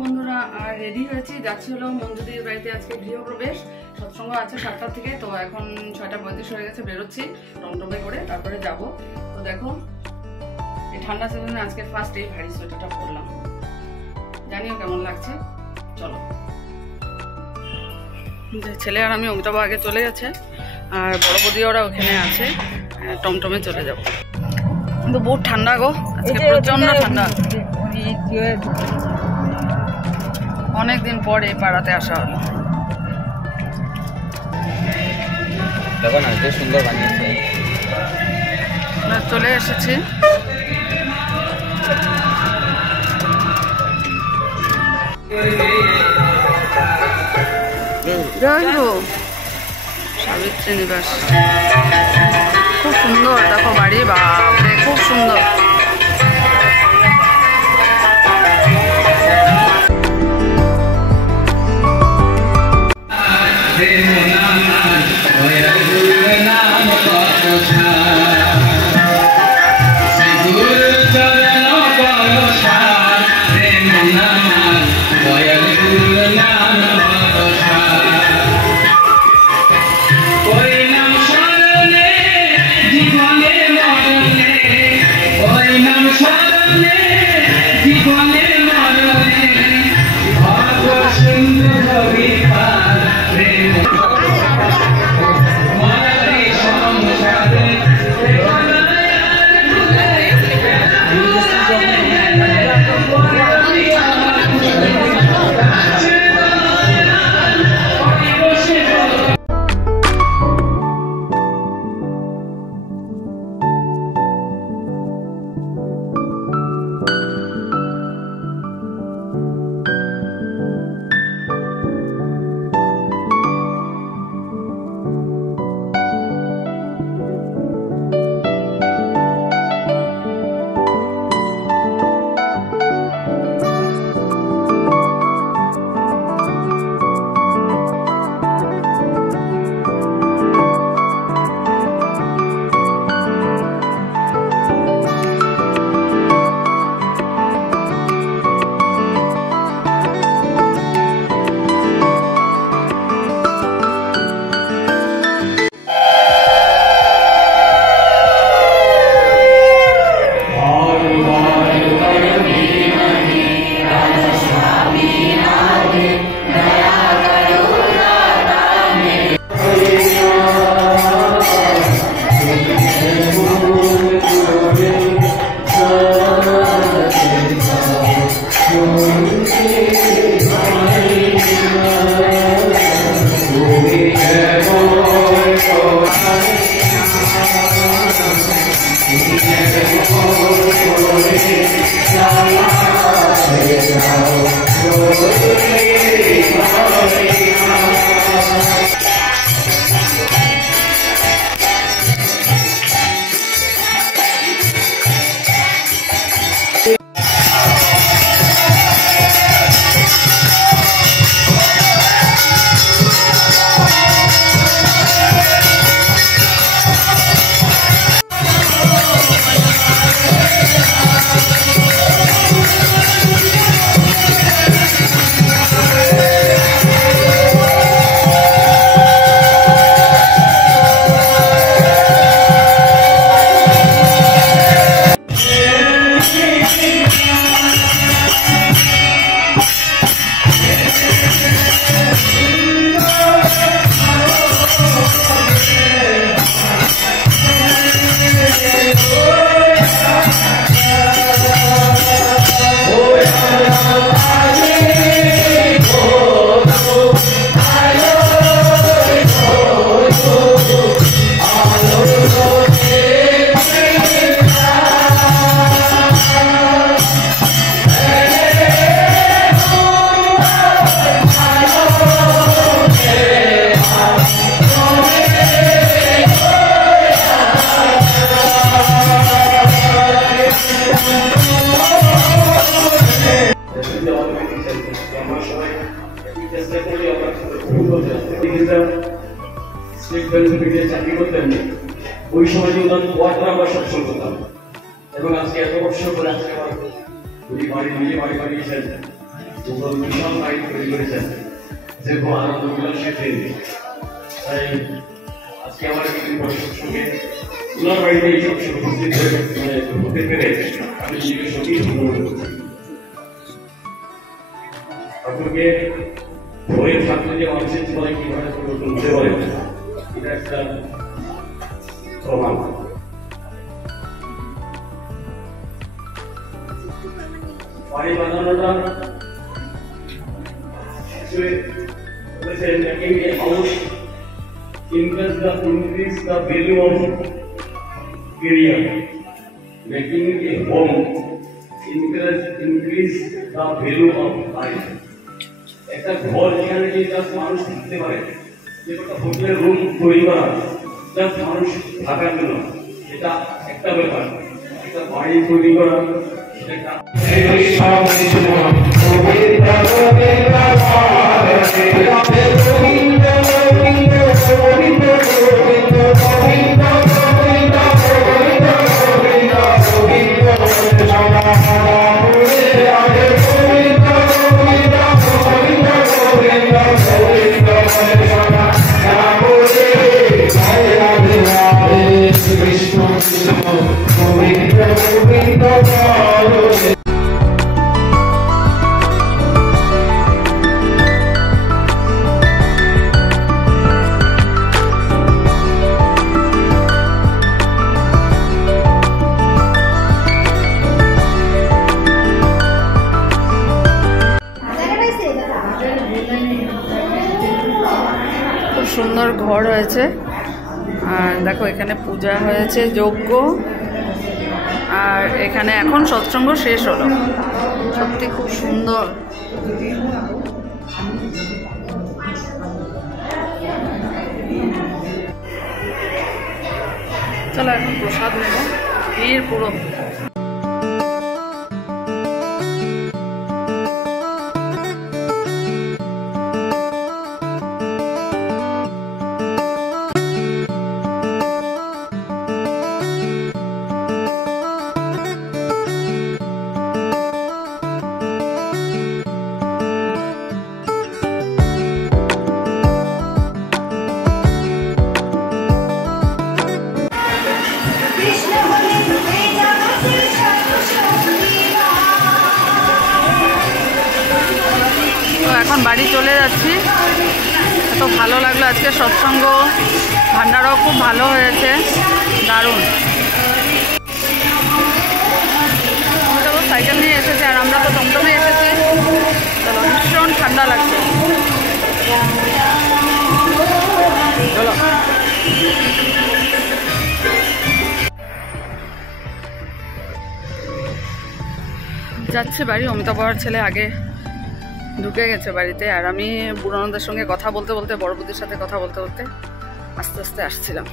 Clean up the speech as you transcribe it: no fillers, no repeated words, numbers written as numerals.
বন্ধুরা, আর রেডি হয়েছি, যাচ্ছি হলো মঞ্জুদির বাড়িতে। আজকে গৃহপ্রবেশ, সৎসঙ্গ আছে 7টা থেকে। তো এখন 6টা 35 হয়ে গেছে, বেরোচ্ছি টমটমে করে, তারপরে যাব। তো দেখো, এই ঠান্ডা সিজনে আজকে ফার্স্ট এই ভারী সোয়েটারটা পরলাম, জানিও কেমন লাগছে। চলো, ছেলে আর আমি অমিতাভ আগে চলে গেছে, আর বড় বৌদি ওরা ওখানে আছে, টমটমে চলে যাব। কিন্তু বহুত ঠান্ডা গো, আজকে প্রচন্ড ঠান্ডা। অনেকদিন পরে পাড়াতে আসা হলো। দেখো না, বেশ সুন্দর বানিয়েছে। চলে এসেছি। সাবিত্রী নিবাস খুব সুন্দর, দেখো বাড়ি, বাপরে খুব সুন্দর। চাকরি করতেন ওই সময় আমরা সবসময় করতাম এবং আজকে এত বছর পরে আজকে বাড়ি নিজে বাড়ি বানিয়েছেন বিশাল বাড়ি তৈরি করেছেন, যে খুব আনন্দ বিলাসের দিন। তাই আজকে আমার একটি বছর সঙ্গে ওনার বাড়িতে এই সব উপস্থিত হতে পেরে আমি নিজেকে সত্যি ধন্যবাদ করছি। ঠাকুরকে ভয়ে থাকলে যে মানুষের জীবনে কিভাবে পরিবর্তন হতে পারে এটা একটা প্রমাণ। বাড়ি বানানোটা making a house increase the value of area. Making a home increase the value of life. একটা ঘর যেখানে যে জাস্ট মানুষ থাকতে পারে, যে একটা হোটেলের রুম তৈরি করা জাস্ট মানুষ থাকার জন্য, এটা একটা ব্যাপার। একটা বাড়ি তৈরি করা সেটা সুন্দর ঘর হয়েছে। আর দেখো এখানে পূজা হয়েছে, যজ্ঞ, আর এখানে এখন সৎসঙ্গ শেষ হলো। সত্যি খুব সুন্দর। চলো এখন প্রসাদ নেব, ভিড় পুরো। এখন বাড়ি চলে যাচ্ছি। এত ভালো লাগলো আজকে সৎসঙ্গ, ভান্ডারাও খুব ভালো হয়েছে, দারুণ। সাইকেল নিয়ে এসেছে আর আমরা তো টমটমে এসেছি। চলো, ভীষণ ঠান্ডা লাগছে। চলো যাচ্ছে বাড়ি। অমিতাভ বড়ার ছেলে আগে ঢুকে গেছে বাড়িতে, আর আমি বুড়োদের সঙ্গে কথা বলতে বলতে, বড় বুদ্ধির সাথে কথা বলতে বলতে আস্তে আস্তে আসছিলাম।